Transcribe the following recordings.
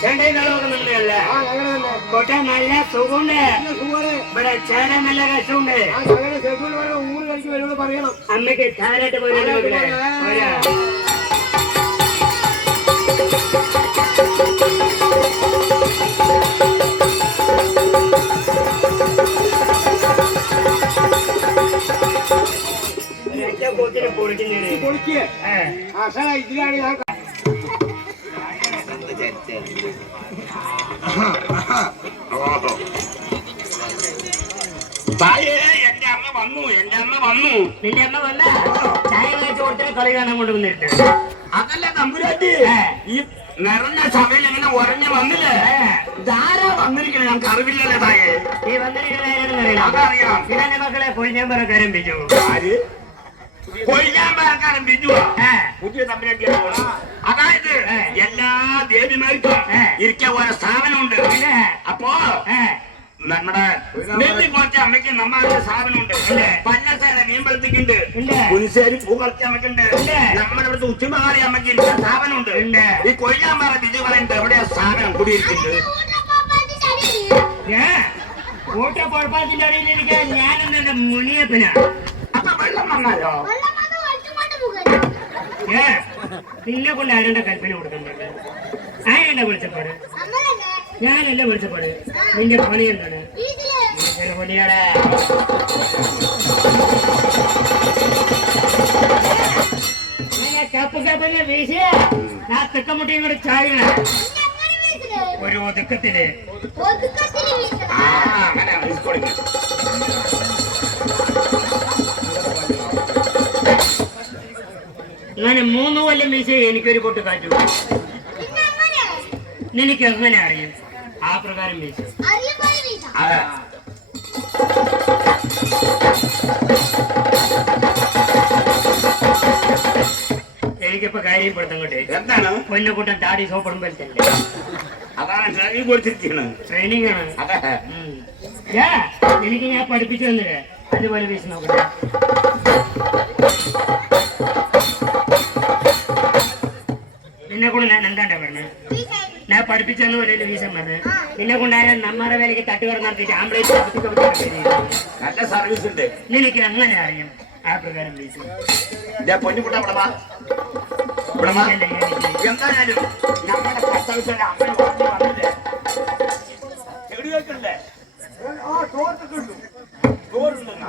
ചെണ്ടയും താളമൊക്കെ നമ്മളല്ലേ ആ ഞങ്ങളെ തന്നെ. കൊട്ട നല്ല സുഖമുണ്ട്. നല്ല സുഖമാണ്. ഇവിടെ ചേരാൻ നല്ല രസമുണ്ട്. ആ ഞങ്ങളുടെ ഷെഫിൾ പറഞ്ഞ ഊണ് കഴിക്കും എന്നോട് പറയണം. അമ്മയ്ക്ക് ധാരാട്ട് പോരാ പോരാ. ഒരൊറ്റ പോത്തിനെ പൊളിക്കുന്നത് പൊളിക്ക്. ഏ ആശാ ഇതിലാണ് ഞാൻ തായേ എന്റെ അമ്മ വന്നു എന്റെ അമ്മ വന്നു. നിന്റെ അമ്മ വന്ന? ചായ വെച്ച് കൊടുത്തിട്ട് കളി കാണാൻ കൊണ്ടുവന്നിട്ട് അതല്ല തമ്പുരാട്ടി? ഈ നിറഞ്ഞ സഭയിൽ ഇങ്ങനെ ഉറഞ്ഞു വന്നില്ലേ? ധാരാ വന്നിരിക്കണേ? ഞങ്ങൾക്ക് അറിവില്ലല്ലേ തായേ? ഈ വന്നിരിക്കുന്ന അതറിയാം. ഇതെന്റെ മക്കളെ കൊഴിഞ്ഞാൻ പറക്കാരൻ ബിജു. ആര്? ബിജുവാ. ഏ. പുതിയ തമ്പുരാട്ടിയാണ് അതായത് എല്ലാ ദേവിമാർക്കും. ഇരിക്കാൻ ഒരു സ്ഥാപനമുണ്ട്. അപ്പോ നമ്മുടെ കുറച്ച് അമ്മയ്ക്ക് നമ്മളുടെ സ്ഥാപനമുണ്ട്. ഇല്ലേ? പല്ലസേന മീൻപളത്തിക്കുണ്ട്? പുലിശ്ശേരി പൂകളത്തി അമ്മയ്ക്കുണ്ട്? നമ്മുടെ ഇവിടുത്തെ ഉച്ചമാറി അമ്മയ്ക്ക് സ്ഥാപനമുണ്ട്. ഇല്ലേ? ഈ കൊയ്യാമ്പാറ ബിജു പറയുന്നത് എവിടെയാ സ്ഥാപനം കുടിയിരിക്കുന്നത്? കൂട്ട കുഴപ്പത്തിന്റെ അടിയിലിരിക്കാൻ ഞാൻ എന്നെ മുനിയപ്പന? അപ്പൊ വെള്ളം വന്നാലോ? ഏ. നിന്നെ കൊണ്ട് ആരുടെ കൽപ്പന കൊടുക്കുന്നുണ്ട് ആരെന്നെ വിളിച്ചപ്പാട് ഞാനല്ല വിളിച്ചപ്പാട് നിന്റെ പണി എന്താണ്? നിന്റെ പണിയാടാ നിന്നെ കപ്പ് കപ്പന്നെ വീശിയ? ഞാൻ തെക്കമുട്ടിയും കൂടെ ചാകണ ഒരു ഒതുക്കത്തിൽ. ആ അങ്ങനെ കൊടുക്കും. അങ്ങനെ മൂന്ന് കൊല്ലം വീശ എനിക്കൊരു പൊട്ട് കാറ്റു നിനക്ക് എങ്ങനെ അറിയും? ആ പ്രകാരം വീശ. അതെ. എനിക്കിപ്പോ കാര്യപ്പെടുത്തങ്ങോട്ടെ. എന്താണ്? പൊന്നുകൂട്ടൻ താടി സോപ്പിടുമ്പോൾ തന്നെ അതാണ് ട്രെയിനിങ് കൊടുത്തിരിക്കുന്നത് ട്രെയിനിങ് ആണ്. എനിക്ക് ഞാൻ പഠിപ്പിച്ചു തന്നില്ലേ? അതുപോലെ വീശ് നോക്കട്ടെ നിന്നെ കൊണ്ട് ഞാൻ എന്താണ്ടാ പറഞ്ഞത് ഞാൻ പഠിപ്പിച്ചെന്ന് പോലെ വീശം പറഞ്ഞത് നിന്നെ കൊണ്ടായാലും നമ്മുടെ വേലയ്ക്ക് തട്ടുകട നടത്തിയിട്ട് ആംബുലൻസ് നല്ല സർവീസ് ഉണ്ട്. നിനക്ക് അങ്ങനെ അറിയാം ആ പ്രകാരം വീശും പൊന്നുകുട്ട എന്തായാലും നമ്മുടെ കർത്തവ്യത്തിന്റെ അമ്മ വന്നില്ലേ? ചെടി കേൾക്കണ്ടേ ആ ചോർത്തിട്ടുണ്ട് ചോറുണ്ടെന്നാ?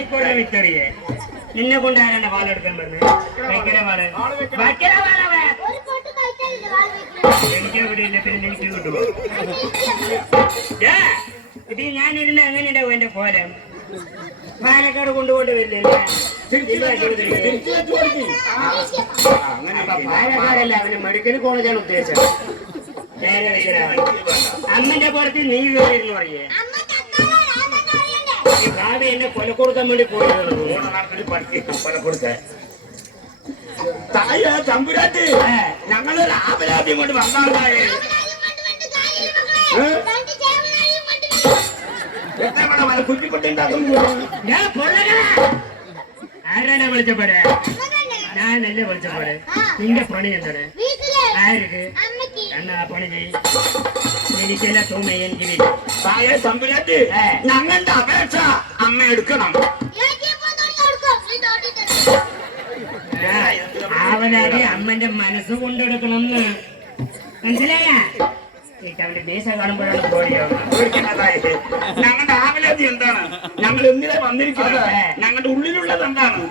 നായിക്കോടെ വിക്ടറിയെ. നിന്നെ കൊണ്ട് ആരാണ് പാലെടുക്കാൻ പറഞ്ഞത് വൈക്കര പാൽ? വൈക്കര പാലവേ എനിക്ക് ഇവിടെ ഇല്ല പിന്നെ എനിക്ക് കിട്ടുമോ? ഇത് ഞാൻ ഇരുന്ന് എങ്ങനെയുണ്ടാവും എന്റെ കോലം? പാലക്കാട് കൊണ്ടുകൊണ്ട് വരില്ലേ? പാലക്കാടല്ല അവന് മെഡിക്കൽ കോളേജാണ് വെക്കലാണ് അമ്മന്റെ പുറത്ത് നീ കയറിയിരുന്നു പറയേ. ഈ ഭാവി എന്നെ കൊല കൊടുക്കാൻ വേണ്ടി പോയത് നാട്ടിൽ പഠിക്കും പല കൊടുക്കാൻ തായ തമ്പുരാട്ടി ഞങ്ങളൊരു ആപരാധി കൊണ്ട് വന്നാണ്ടായേ എത്ര ഇവിടെ വല്ല കുറ്റിപ്പൊട്ടുണ്ടാക്കുന്നു ഞാൻ പൊള്ളക ആരാണ് വിളിച്ചപ്പോഴേ ഞാനല്ലേ വിളിച്ചപ്പോഴേ നിന്റെ പണി എന്താണ് ആർക്ക് എന്നാ ആ പണി ചെയ് എനിക്കല്ല തോന്നുന്നു എനിക്ക് വില്ല. തായ തമ്പുരാട്ടി ഏ. ഞങ്ങളുടെ അപേക്ഷ അമ്മ എടുക്കണം. അവനടി അമ്മന്റെ മനസ്സ് കൊണ്ടെടുക്കണം മനസ്സിലായ? അവന്റെ ദേശ കാണുമ്പോഴാണ് പോടിയാവുന്നത് ഞങ്ങളുടെ ആവലാതി എന്താണ്? ഞങ്ങൾ എന്തിനാ വന്നിരിക്കുന്നത്. ഞങ്ങളുടെ ഉള്ളിലുള്ളത് എന്താണ്.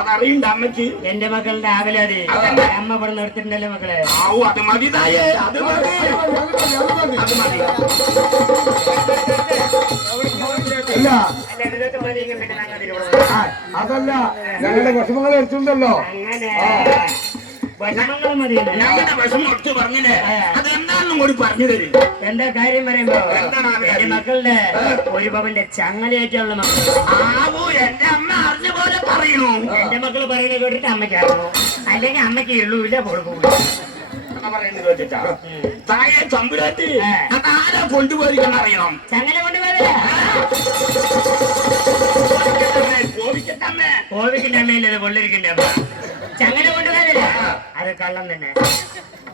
അതറിയണ്ട അമ്മയ്ക്ക് എന്റെ മക്കളുടെ ആവലാതി അമ്മ ഇവിടെ നിർത്തിട്ടുണ്ടല്ലേ മക്കളെ. ആവു അത് മതി തായേ അത് മതി. അത് മതി. അതല്ല ഞങ്ങളുടെ വിഷമങ്ങൾ എടുത്തുണ്ടല്ലോ ഞങ്ങളുടെ വിഷമം ഒത്തു പറഞ്ഞില്ലേ? അതെന്താണെന്നും കൂടി പറഞ്ഞു തരും. എന്താ കാര്യം പറയുമ്പോ? എന്റെ മക്കളുടെ ഒരു പവന്റെ ചങ്ങലയേറ്റുള്ള മക്കൾ. ആവൂ എന്റെ അമ്മ അറിഞ്ഞ പോലെ പറയണു. എന്റെ മക്കൾ പറയുന്നത് കേട്ടിട്ട് അമ്മയ്ക്ക് അറിയണോ അല്ലെങ്കിൽ അമ്മയ്ക്ക് എള്ളുമില്ല കൊടുക്കൂല തായേ പറയുന്നത് കേട്ടിട്ടാ? തായെ തമ്പുരാട്ടി. അതാരാ കൊണ്ടുപോയിരിക്കണം അറിയണം? ചങ്ങല കൊണ്ടുപോയതല്ല അമ്മയില്ലത് പൊള്ളിരിക്കിന്റെ അമ്മ? ചങ്ങല കൊണ്ടുപോയതല്ല അത് കള്ളം തന്നെ.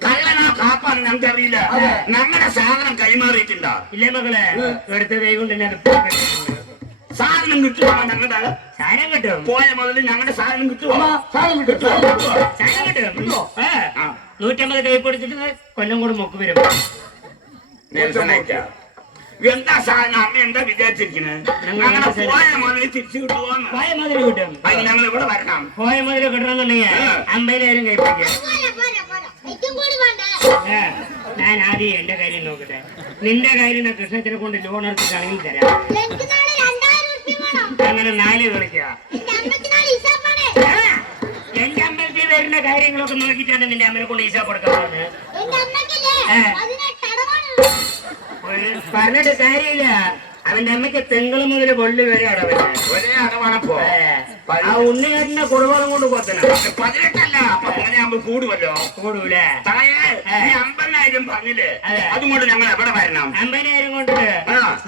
കള്ളനോ കാപ്പാന്ന് നമുക്കറിയില്ല നമ്മുടെ സാധനം കൈമാറിയിട്ടുണ്ടോ ഇല്ലേ മക്കളെ? എടുത്ത കൈ കൊണ്ട് ഞാൻ സാധനം കിട്ടുമോ ഞങ്ങളുടെ സാധനം കിട്ടും. പോയ മുതൽ ഞങ്ങളുടെ സാധനം കിട്ടുമോ സാധനം കിട്ടുമോ സാധനം കിട്ടും. നൂറ്റമ്പത് കൈ പൊടിച്ചിട്ട് കൊല്ലം കൂടെ മുക്ക് വരും. എന്താ സാധനം അമ്മ എന്താ വിചാരിച്ചിരിക്കുന്നത് അങ്ങനെ പോയ മുതൽ തിരിച്ചു കിട്ടുമോന്ന് പോയ മുതൽ കിട്ടും. അതിന് ഞങ്ങൾ ഇവിടെ വരണം. പോയ മുതൽ കിട്ടണമെന്നുണ്ടെങ്കിൽ അമ്പതിനായിരം കഴിപ്പിക്കാം. ഞാൻ ആദ്യം എന്റെ കാര്യം നോക്കട്ടെ. നിന്റെ കാര്യം ഞാൻ കൃഷ്ണത്തിനെ കൊണ്ട് ലോൺ എടുത്തിട്ടാണെങ്കിൽ തരാം. അങ്ങനെ നാല് കളിക്കുക എന്റെ അമ്പലത്തിൽ വരുന്ന കാര്യങ്ങളൊക്കെ നോക്കിയിട്ടാണ് നിന്റെ അമ്മനെ കൊണ്ട് ഈശോ കൊടുക്കാൻ പറഞ്ഞത്. പറഞ്ഞിട്ട് കാര്യമില്ല. അവന്റെ അമ്മയ്ക്ക് തിങ്കൾ മുതൽ പൊള്ളി വരെ ഒരേ അടവാണപ്പോ. ആ ഉണ്ണിയേട്ടന്റെ കുടുംബം കൊണ്ട് കൊത്തണം പതിനെട്ടല്ല അപ്പൊ അങ്ങനെ ആകുമ്പോ കൂടുമല്ലോ കൂടൂലേ അമ്പതിനായിരം പറഞ്ഞില്ലേ? അതെ. അതുകൊണ്ട് ഞങ്ങൾ എവിടെ വരണം? അമ്പതിനായിരം കൊണ്ട്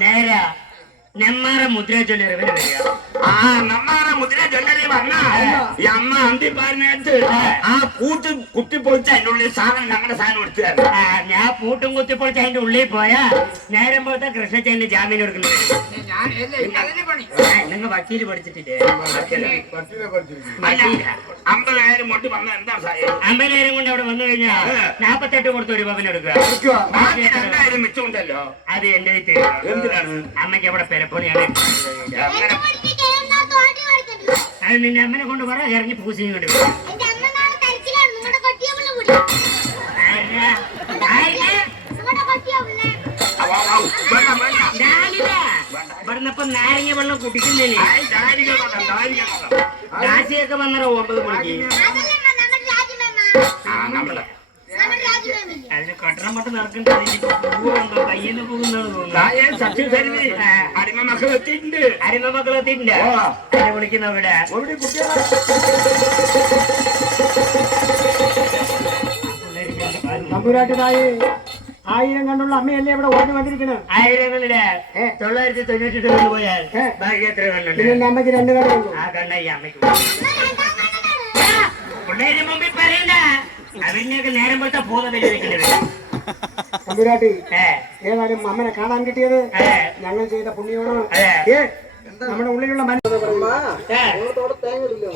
നേരെ. നെമ്മാറ റിവന് വരിക ആ നെമ്മാറ മുദ്ര ചൊല്ലി വന്ന ഈ അമ്മ അന്തി പറഞ്ഞിട്ട് ആ കൂട്ട് കുത്തിപ്പൊളിച്ച് അതിന്റെ ഉള്ളിൽ സാധനം ഞങ്ങളുടെ സാധനം എടുത്തു ഞാൻ പൂട്ടും കുത്തിപ്പൊളിച്ച് അതിന്റെ ഉള്ളിൽ പോയാ നേരം പോലത്തെ കൃഷ്ണച്ചേന്റെ ജാമ്യം എടുക്കുന്നത് നിങ്ങൾ വക്കീൽ പഠിച്ചിട്ടില്ലേ? അമ്പതിനായിരം കൊണ്ട് വന്ന എന്താ സാഹചര്യം അമ്പതിനായിരം കൊണ്ട് അവിടെ വന്നു കഴിഞ്ഞാ നാപ്പത്തെട്ട് കൊടുത്ത് ഒരു പവൻ എടുക്കുക. ബാക്കി രണ്ടായിരം മിച്ചമുണ്ടല്ലോ. അത് എന്റെ. എന്തിനാണ്? അമ്മയ്ക്ക് അവിടെ പെരപ്പണിയാണ് അങ്ങനെ അത് നിന്റെ അമ്മനെ കൊണ്ട് പറ ഇറങ്ങി പൂസിയും കൊണ്ട്. ഇവിടുന്നപ്പൊ നാരങ്ങ വെള്ളം കുടിക്കുന്നില്ലേ. രാശിയൊക്കെ വന്നറ ഒമ്പത് മണിക്ക്. അതിന് കട്ടണം പട്ട് നടക്കണ്ടോ പൂവുണ്ടോ കയ്യിന്ന് പോകുന്നതാണ് സത്യം തരുവേ അടിമ മക്കൾ എത്തിയിട്ടുണ്ട്. അരിമ മക്കൾ. അതിനെ വിളിക്കുന്ന ഇവിടെ? തമ്പുരാട്ടിനായി ആയിരം കണ്ടുള്ള അമ്മയല്ലേ ഇവിടെ ഓടി വന്നിരിക്കുന്നത് ആയിരങ്ങളിൽ തൊള്ളായിരത്തി തൊണ്ണൂറ്റി എട്ട് പോയാൽ. ബാക്കി എത്ര കണ്ണുണ്ട് അമ്മയ്ക്ക് രണ്ട് കടയുള്ളൂ ആ കണ്ണ ഈ അമ്മയ്ക്ക്. പിള്ളേരെ മുമ്പിൽ പറയണ്ട. അവരിനെയൊക്കെ നേരം പോലത്തെ ഭൂതം വെല്ലുവിളിക്കേണ്ടി വരും തമ്പുരാട്ടി ഏ ഏതായാലും അമ്മനെ കാണാൻ കിട്ടിയത് അതെ ഞങ്ങൾ ചെയ്ത പുണ്യമാണ് അതെ ഏ നമ്മുടെ ഉള്ളിലുള്ള മനസ്സ് ഏ,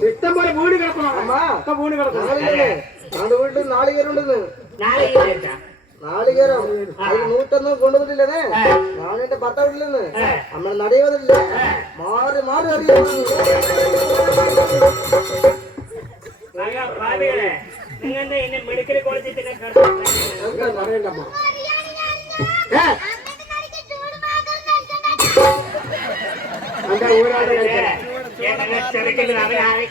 ഇഷ്ടം പോലെ വീട് കിടക്കണം ഇഷ്ടം വീട് കിടക്കണം അതെ. നമ്മുടെ വീട്ടിൽ നാളികേരം ഉണ്ടെന്ന് നാളെ ഈ ചേട്ടാ. നാളികേരം. അതിൽ നൂറ്റൊന്നും കൊണ്ടുവന്നിട്ടില്ലേ ഏ, ഞാൻ എന്റെ ഭർത്താവ് വീട്ടിലെന്ന്. ഏ, നമ്മൾ നടയുവതില്ലേ മാറി മാറി അറിയുന്നു. നിങ്ങളുടെ ഇനി മെഡിക്കൽ കോളേജിൽ തന്നെ. പറയണ്ടമ്മ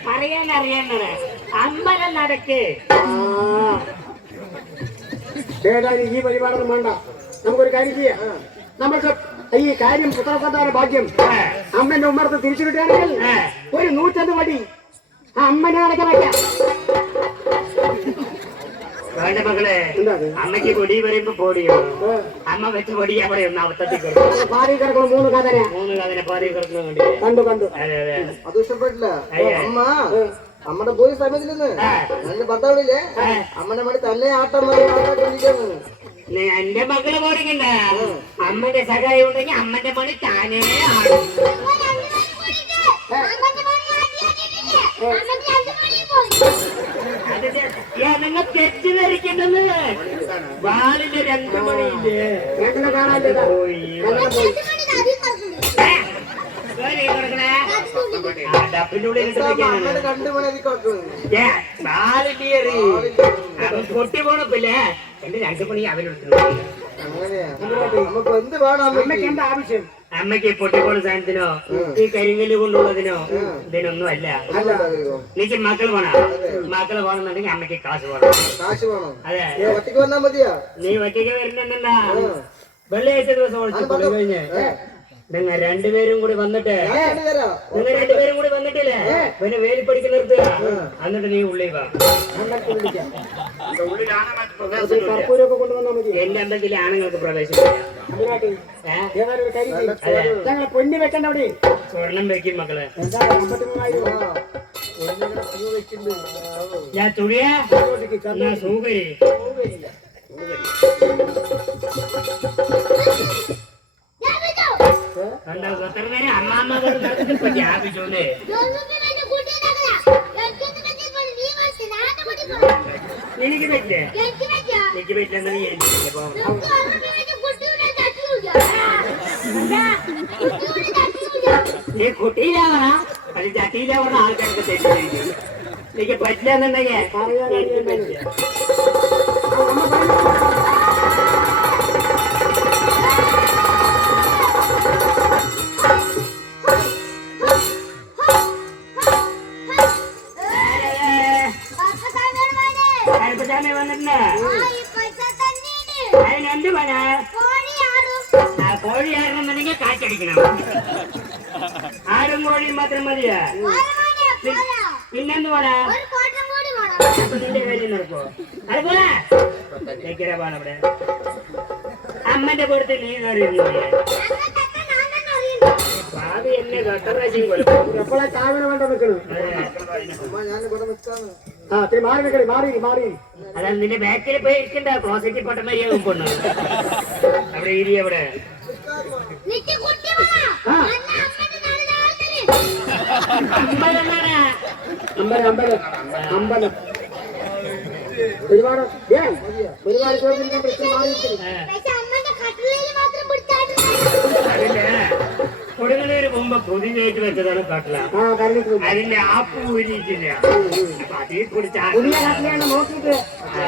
പറയാൻ അറിയാനാണ് അമ്പലം നടക്ക്. ഈ പരിപാടിയൊന്നും വേണ്ട. നമുക്കൊരു കാര്യം ചെയ്യാം. നമുക്ക് ഈ കാര്യം പുത്രസന്താന ഭാഗ്യം അമ്മന്റെ ഉമ്മർത്ത് തിരിച്ചു കിട്ടുകയാണെങ്കിൽ ഒരു നൂറ്റത് മടി ആ അമ്മനെ അടക്കം വയ്ക്കാം വേണ്ട മകളെ? അമ്മയ്ക്ക് പൊടി പറയുമ്പോ പൊടിയോ? അമ്മ വെച്ച പൊടി അവിടെ ഒന്ന് അവത്തത്തിൽ മൂന്ന് കഥന. മൂന്ന് കഥന പാറി കിടക്കുന്ന കണ്ടു കണ്ടു. അതെ അതെ അത്. ഇഷ്ടപ്പെട്ടില്ല. അമ്മ അമ്മടെ പോയി സമയത്തില്ലെന്ന് ആ. എന്റെ ഭർത്താവില്ലേ ആ. അമ്മനെ മണി തന്നെ ആട്ടം മാറി ആട്ടാക്കൊണ്ടിരിക്കുന്നു എന്റെ മക്കളെ പോടിക്കണ്ട അമ്മന്റെ സഹായം ഉണ്ടെങ്കിൽ അമ്മന്റെ പണി താനേ ആടും. അത് ചെ- നിങ്ങൾ തെറ്റിദ്ധരിക്കേണ്ടെന്ന് വാളിന്റെ രണ്ട് മണിയില്ലേ? ഞങ്ങളെ കാണാനില്ല. പോയി ഏ, കേറി കിടക്കണേ. ആ, ഡപ്പിന്റെ ഉള്ളിൽ ഇട്ട് വെക്കാനാണ്. അമ്മയുടെ രണ്ടു മണി അതി കൊടുക്കുന്നു ഏ, വാലിന്റെ എറി. അവൻ പൊട്ടി പോണപ്പില്ലേ? എന്റെ രണ്ട് മണി അവനെടുത്തു അങ്ങനെയാ. നമുക്ക് എന്ത് വേണം? അമ്മയ്ക്ക് അമ്മയ്ക്ക് എന്താ ആവശ്യം? അമ്മയ്ക്ക് പൊട്ടിക്കോൾ സാധനത്തിനോ ഈ കരിങ്കല്ല് കൊണ്ടുള്ളതിനോ ഇതിനൊന്നും അല്ല? എനിക്ക് മക്കൾ വേണം മക്കൾ വേണമെന്നുണ്ടെങ്കിൽ അമ്മയ്ക്ക് കാശ് വേണം കാശ് വേണം അതെ. ഒറ്റയ്ക്ക് വന്നാ മതിയോ? നീ ഒറ്റയ്ക്ക് വരുന്നുണ്ടല്ല വെള്ളിയാഴ്ച ദിവസം പുള്ളി കഴിഞ്ഞ്. നിങ്ങൾ രണ്ടുപേരും കൂടി വന്നിട്ട് നിങ്ങൾ രണ്ടുപേരും. കൂടി വന്നിട്ടില്ലേ? പിന്നെ വേലിപ്പടിക്ക് നിർത്തുക. എന്നിട്ട് നീ ഉള്ളി വാർപ്പൂരൊക്കെ എന്റെ എന്തെങ്കിലും ആണുങ്ങൾക്ക് പ്രവേശിക്കും പൊന്നി വെക്കണ്ട സ്വർണം വെക്കും മക്കളെ. ഞാൻ തുണിയാ? സൂകരി സൂകരി കണ്ടോ എത്ര നേരം അമ്മാമ്മ ഇപ്പൊ ജ്ഞാപിച്ചോന്നേ എനിക്ക് പറ്റില്ലേ? എനിക്ക് പറ്റില്ലെന്ന് നീ എനിക്ക് പോകാം നീ കുട്ടിയിലാവണ. അത് ചട്ടിയിലാവണ ആൾക്കാർക്ക് തെറ്റിദ്ധരിക്കും. എനിക്ക് പറ്റില്ല എന്നുണ്ടെങ്കിൽ എനിക്ക് പറ്റില്ല കരുപ്പച്ചാമി വന്നിട്ടുണ്ട് അതിനെന്ത് പണ ആ കോഴി ആടണമെന്നുണ്ടെങ്കിൽ കാറ്റടിക്കണം ആടും കോഴിയും മാത്രം മതിയാ പിന്നെന്ത് വേണ അപ്പൊ നിന്റെ കാര്യം നടക്കുവോ അത് പോരാ നിക്കര പോണവിടെ അമ്മന്റെ കൊടുത്ത് നീ കയറിയിരുന്നു ഭാവി എന്നെ കട്ടറാശിയും കൊടുക്കും എപ്പോഴാ കാവിനെ വേണ്ട നിൽക്കണു അമ്മ ഞാൻ ഇവിടെ നിൽക്കാന്ന് ആ ഇത്തിരി മാറി നിൽക്കണേ മാറി മാറി. അതാണ് നിന്റെ ബാക്കിൽ പോയി ഇരിക്കണ്ട ക്ലോസറ്റിൽ പൊട്ടമരിയാകും പൊണ്ണു. അവിടെ ഇരി അവിടെ. അമ്പലെന്നാണ് അമ്പലം അമ്പലം അമ്പലം ഒരുപാട് ഏ ഒരുപാട് ചോദിക്കാൻ പ്രശ്നം മാറി നിൽക്കണേ അതിന്റെ കൊടുങ്ങല്ലൂര് പോകുമ്പോ പുതിയതായിട്ട് വെച്ചതാണ് കട്ടില അതിന്റെ ആപ്പ് ഊരിയിട്ടില്ല. അപ്പൊ അതിൽ കുടിച്ച് പുതിയ കട്ടിലാണ് നോക്കിയിട്ട്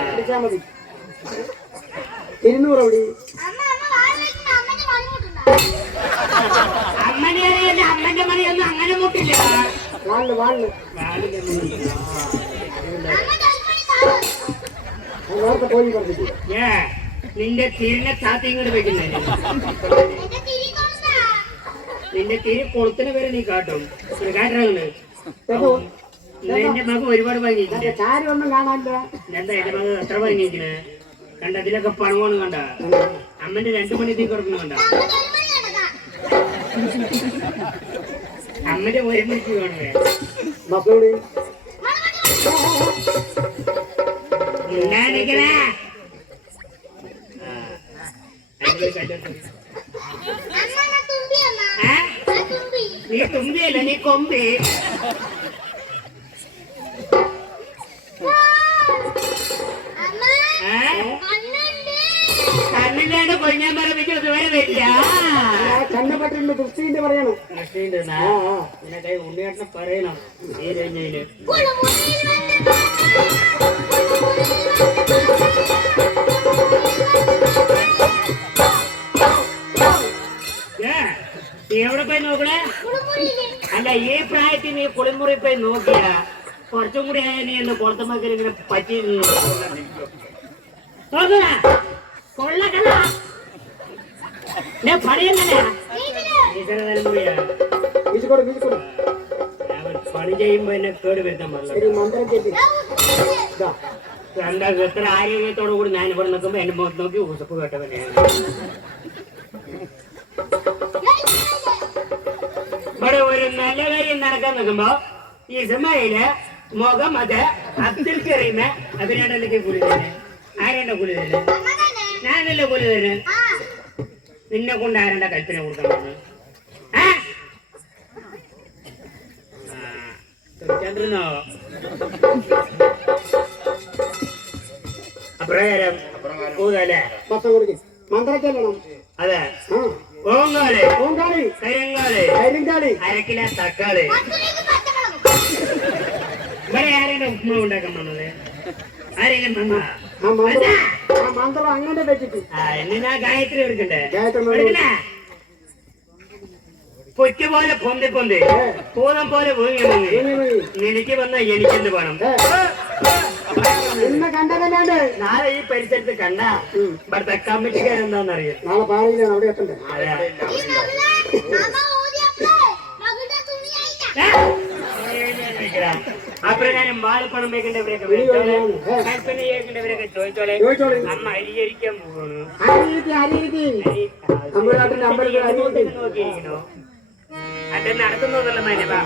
പിടിച്ചാൽ മതി. ഇരുന്നൂറ് അവിടെ അമ്മനെ അറിയില്ല അമ്മന്റെ മണിയൊന്നും അങ്ങനെ മുട്ടില്ല. വാൾ വാൾ നിന്റെ തിരിഞ്ഞ താത്തി ഇങ്ങോട്ട് വെക്കുന്നേ. നിന്റെ തിരി കൊളുത്തിന് വരെ നീ കാട്ടും. കാട്ടാണ് എന്റെ മകൻ ഒരുപാട് കാണാനില്ല? എന്താ എന്റെ മകൻ എത്ര വാങ്ങിയിരിക്കണേ കണ്ട അതിലൊക്കെ പണമാണ് കണ്ട. അമ്മന്റെ രണ്ടു മണി തീ കൊടുക്കണം കണ്ട. അമ്മന്റെ ഒരു മണിക്ക് കാണുവേ. മക്കളോട്. ഉണ്ടായിരിക്കണേ നീ തുമ്പിയല്ല നീ കൊമ്പി? കണ്ണില്ലാണ്ട് കൊഞ്ഞാൻ പറമ്പിക്ക് ഇതുവരെ വരില്ല കണ്ണപ്പെട്ടിട്ടുണ്ട് ദൃഷ്ടിന്റെ പറയണം. നിന്നെ ഉണ്ണിയേട്ടനെ പറയണം ഏ, നീ എവിടെ പോയി നോക്കണേ? ഈ പ്രായത്തിൽ നീ കുളിമുറി പോയി നോക്കിയ കുറച്ചും കൂടി ആയ നീ എന്ന് പുറത്തുമൊക്കെ ഇങ്ങനെ പറ്റി നോക്കണ കൊള്ളക്കല പണി ചെയ്യുമ്പോ എന്നെ കേട് വരുത്താൻ പാടില്ല. എന്താ എത്ര ആരോഗ്യത്തോടു കൂടി ഞാൻ ഇവിടെ നിൽക്കുമ്പോ എന്റെ മുഖത്ത് നോക്കി ഉസപ്പ് കേട്ടവനെയാണ്. ഒരു നല്ല കാര്യം നടക്കാൻ നിൽക്കുമ്പോ ഈ സിനിമയിൽ മുഖം അത് അബ്ദുൽ കറീമ് അതിനാണ്ടല്ലേ കുളി തന്നെ ആരാണ്ട കുളി തന്നെ ഞാനല്ലേ കുളി തന്നെ നിന്നെ കൊണ്ട് ആരാണ്ട കൽപ്പന കൊടുക്കാൻ പറഞ്ഞു ആ? ആ, ചോദിക്കാണ്ടിരുന്നോ അപ്രകാരം ഊതല്ലേ പത്തം കൊടുക്കും മന്ത്രം ചെല്ലണം അതെ ആ ഓങ്കാളി ഓങ്കാളി കരിങ്കാളി അരക്കില തക്കാളി. ഇവിടെ ആരെങ്കിലും ഉപ്പുമാവ് ഉണ്ടാക്കാൻ വന്നത്? ആരെങ്കിലും മന്ത്രം അങ്ങനെ വെച്ചിട്ട്. എന്നാ ഗായത്രി എടുക്കണ്ടേ. എടുക്കണേ പൊയ്ക്ക് പോലെ പൊന്തി പൊന്തി. പൂതം പോലെ വീങ്ങി വീങ്ങി. ഇനി എനിക്ക് വന്ന എനിക്കെന്ത് വേണം? ഇന്ന് കണ്ടതല്ലാണ്ട്. നാളെ ഈ പരിസരത്ത് കണ്ട ഇവിടുത്തെ കമ്മിറ്റിക്കാരെന്താന്നറിയാം നാളെ പാറയിലാണ് അവിടെ എത്തണ്ടേ? അപ്രകാരം വാഴപ്പണം വെക്കേണ്ടവരൊക്കെ. കൽപ്പന കേൾക്കേണ്ടവരൊക്കെ ചോദിച്ചോളെ. അമ്മ നോക്കിയിരിക്കണോ അത് നടത്തുന്നതല്ല മാനവാ